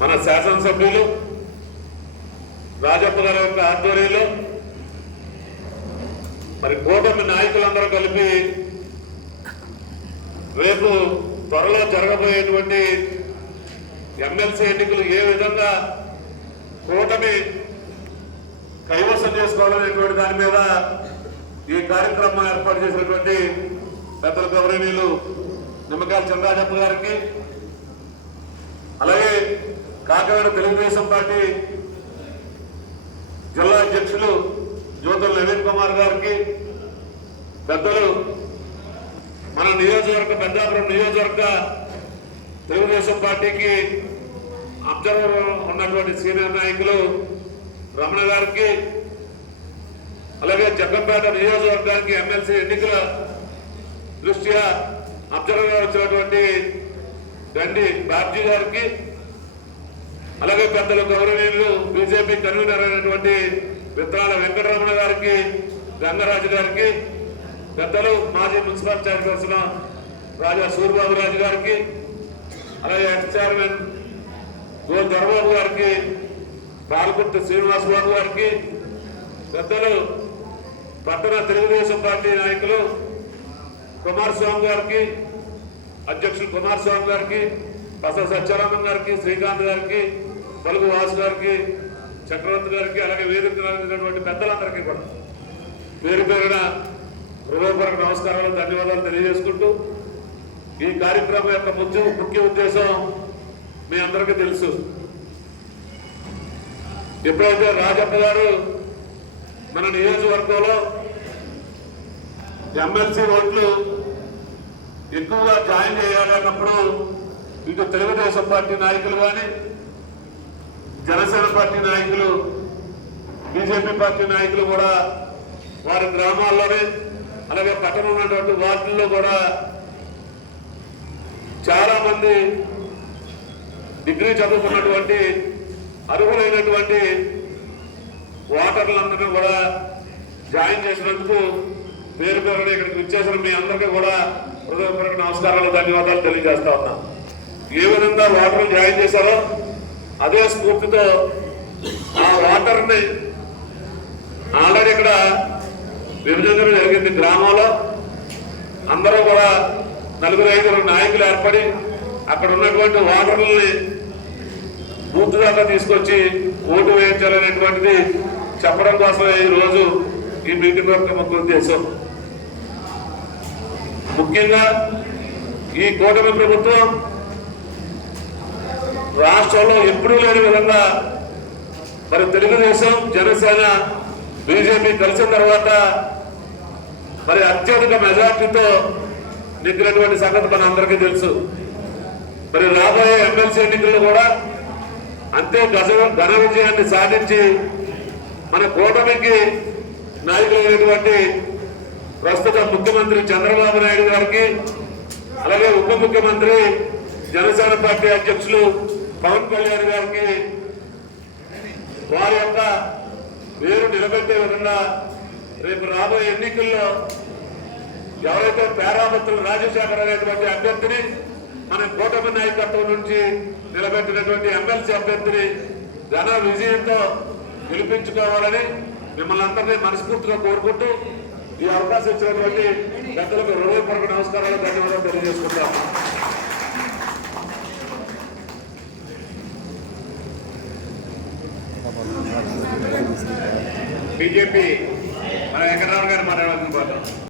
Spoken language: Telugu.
మన శాసనసభ్యులు రాజప్ప గారి యొక్క ఆధ్వర్యంలో మరి కూటమి నాయకులందరూ కలిపి రేపు త్వరలో జరగబోయేటువంటి ఎమ్మెల్సీ ఎన్నికలు ఏ విధంగా కూటమి కైవసం చేసుకోవాలనేటువంటి దాని మీద ఈ కార్యక్రమం ఏర్పాటు చేసినటువంటి పెద్దల గౌరవనీయులు నిమ్మకాయల చంద్రాజప్ప గారికి అలాగే కాకినాడ తెలుగుదేశం పార్టీ జిల్లా అధ్యక్షులు జ్యోతుల నవీన్ కుమార్ గారికి పెద్దలు మన నియోజకవర్గ పెద్దాపురం నియోజకవర్గ తెలుగుదేశం పార్టీకి అబ్జర్వర్ ఉన్నటువంటి సీనియర్ నాయకులు రమణ గారికి అలాగే జగ్గంపేట నియోజకవర్గానికి ఎమ్మెల్సీ ఎన్నికల దృష్ట్యా అబ్జర్వర్ వచ్చినటువంటి గండి బాబ్జీ గారికి అలాగే పెద్దలు గౌరవనీయులు బీజేపీ కన్వీనర్ అయినటువంటి విత్తనాల వెంకటరమణ గారికి గంగరాజు గారికి పెద్దలు మాజీ మున్సిపల్ చైర్పర్సన్ రాజా సూర్యబాబు రాజు గారికి అలాగే ఎక్స్ చైర్మన్ గో ధర్మబాబు గారికి పాలకుర్తి శ్రీనివాస్ బాబు గారికి పెద్దలు పట్టణ తెలుగుదేశం పార్టీ నాయకులు కుమారస్వామి గారికి అధ్యక్షులు కుమారస్వామి గారికి బసవ సత్యారామన్ గారికి శ్రీకాంత్ గారికి పలుగు వాసు గారికి చక్రవర్తి గారికి అలాగే వేదిక పెద్దలందరికీ కూడా పేరు పేరున హృదయపూర్వక నమస్కారాలు ధన్యవాదాలు తెలియజేసుకుంటూ ఈ కార్యక్రమం యొక్క ముఖ్య ముఖ్య ఉద్దేశం మీ అందరికీ తెలుసు. ఎప్పుడైతే రాజప్ప గారు మన నియోజకవర్గంలో ఎమ్మెల్సీ ఓట్లు ఎక్కువగా జాయిన్ చేయాలన్నప్పుడు ఇటు తెలుగుదేశం పార్టీ నాయకులు కానీ జనసేన పార్టీ నాయకులు బీజేపీ పార్టీ నాయకులు కూడా వారి గ్రామాల్లోనే అలాగే పట్టణంలో ఉన్నటువంటి వార్డుల్లో కూడా చాలా మంది డిగ్రీ చదువుకున్నటువంటి అర్హులైనటువంటి ఓటర్లందరినీ కూడా జాయిన్ చేసినందుకు పేరు పేరున ఇక్కడికి వచ్చేసిన మీ అందరికీ కూడా హృదయపూర్వక నమస్కారాలు ధన్యవాదాలు తెలియజేస్తా ఉన్నాం ఏ విధంగా ఓటర్లు జాయిన్ చేశారో అదే స్ఫూర్తితో ఆ వాటర్ని ఆల్రెడీ ఇక్కడ విభజన జరిగింది గ్రామంలో. అందరూ కూడా నలుగురు ఐదుగురు నాయకులు ఏర్పడి అక్కడ ఉన్నటువంటి ఓటర్లని బూత్ దాకా తీసుకొచ్చి ఓటు వేయించాలనేటువంటిది చెప్పడం కోసం ఈ రోజు ఈ మీటింగ్ యొక్క ముఖ్య ఉద్దేశం ముఖ్యంగా ఈ కూటమి ప్రభుత్వం రాష్ట్రంలో ఎప్పుడూ లేని విధంగా మరి తెలుగుదేశం జనసేన బీజేపీ కలిసిన తర్వాత మరి అత్యధిక మెజార్టీతో నెగ్గినటువంటి సంగతి మన అందరికీ తెలుసు. మరి రాబోయే ఎమ్మెల్సీ ఎన్నికల్లో కూడా అంతే గజ ఘన విజయాన్ని సాధించి మన కూటమికి నాయకులైనటువంటి ప్రస్తుత ముఖ్యమంత్రి చంద్రబాబు నాయుడు గారికి అలాగే ఉప ముఖ్యమంత్రి జనసేన పార్టీ అధ్యక్షులు పవన్ కళ్యాణ్ గారికి వారి యొక్క పేరు నిలబెట్టే విధంగా రేపు రాబోయే ఎన్నికల్లో ఎవరైతే పేరామతులు రాజశేఖర్ అనేటువంటి అభ్యర్థిని మన కూటమి నాయకత్వం నుంచి నిలబెట్టినటువంటి ఎమ్మెల్సీ అభ్యర్థిని జన విజయంతో గెలిపించుకోవాలని మిమ్మల్ని అందరినీ మనస్ఫూర్తిగా కోరుకుంటూ ఈ అవకాశం ఇచ్చినటువంటి పెద్దలకు హృదయపూర్వక నమస్కారాలు ధన్యవాదాలు తెలియజేసుకుంటాం బీజేపీ మన వెంకటరావు గారు మాట్లాడాలనుకుంటున్నాం